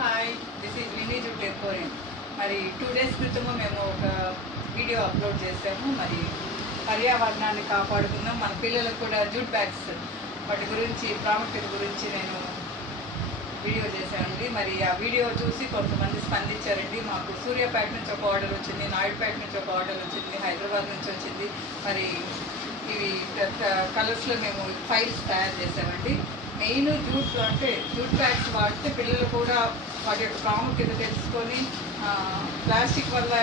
Hi, this is Vini jute aquarium. మరి 2 days క్రితము మేము ఒక వీడియో అప్లోడ్ చేసాము. మరి పర్యావరణాన్ని కాపాడుకుందాం, మన పిల్లలకు కూడా జూట్ బ్యాగ్స్ వాటి గురించి ప్రాముఖ్యత గురించి నేను వీడియో చేశానండి. మరి ఆ వీడియో చూసి కొంతమంది స్పందించారండి. మాకు సూర్యాపేట నుంచి ఒక ఆర్డర్ వచ్చింది, నాయుడుపేట నుంచి ఒక ఆర్డర్ వచ్చింది, హైదరాబాద్ నుంచి వచ్చింది. మరి ఇవి కలర్స్లో మేము ఫైల్స్ తయారు చేసామండి. మెయిన్ జూట్ బ్యాగ్స్ వాడితే పిల్లలు కూడా వాటి యొక్క ప్రాముఖ్యత తెలుసుకొని ప్లాస్టిక్ వల్ల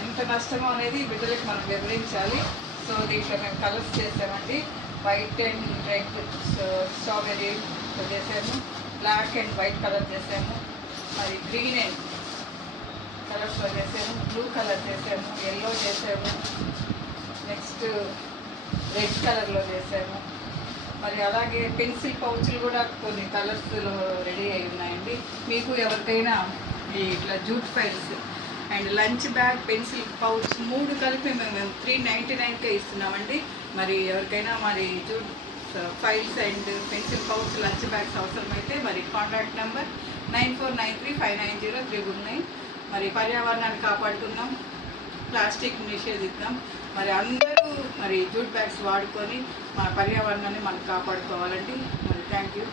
ఎంత నష్టమో అనేది బిడ్డలకు మనం వివరించాలి. సో దీంట్లో మేము కలర్స్ చేసామండి. వైట్ అండ్ రెడ్, స్ట్రాబెర్రీ చేసాము, బ్లాక్ అండ్ వైట్ కలర్ చేసాము, మరి గ్రీన్ అండ్ కలర్స్లో చేసాము, బ్లూ కలర్ చేసాము, ఎల్లో చేసాము, నెక్స్ట్ రెడ్ కలర్లో చేసాము. మరి అలాగే పెన్సిల్ పౌచ్లు కూడా కొన్ని కలర్స్లో రెడీ అయి ఉన్నాయండి. మీకు ఎవరికైనా ఇట్లా jute files and lunch bag, pencil pouch 3 కలిపి మేము 399కే ఇస్తున్నామండి. మరి ఎవరికైనా మరి jute files and pencil pouch, lunch bags అవసరమైతే మరి కాంటాక్ట్ నెంబర్ 9493590399. మరి పర్యావరణాన్ని కాపాడుకుందాం, ప్లాస్టిక్ నిషేధిద్దాం. మరి అందరూ మరి జూట్ బ్యాగ్స్ వాడుకొని మన పర్యావరణాన్ని మనం కాపాడుకోవాలండి. మరి థ్యాంక్ యూ.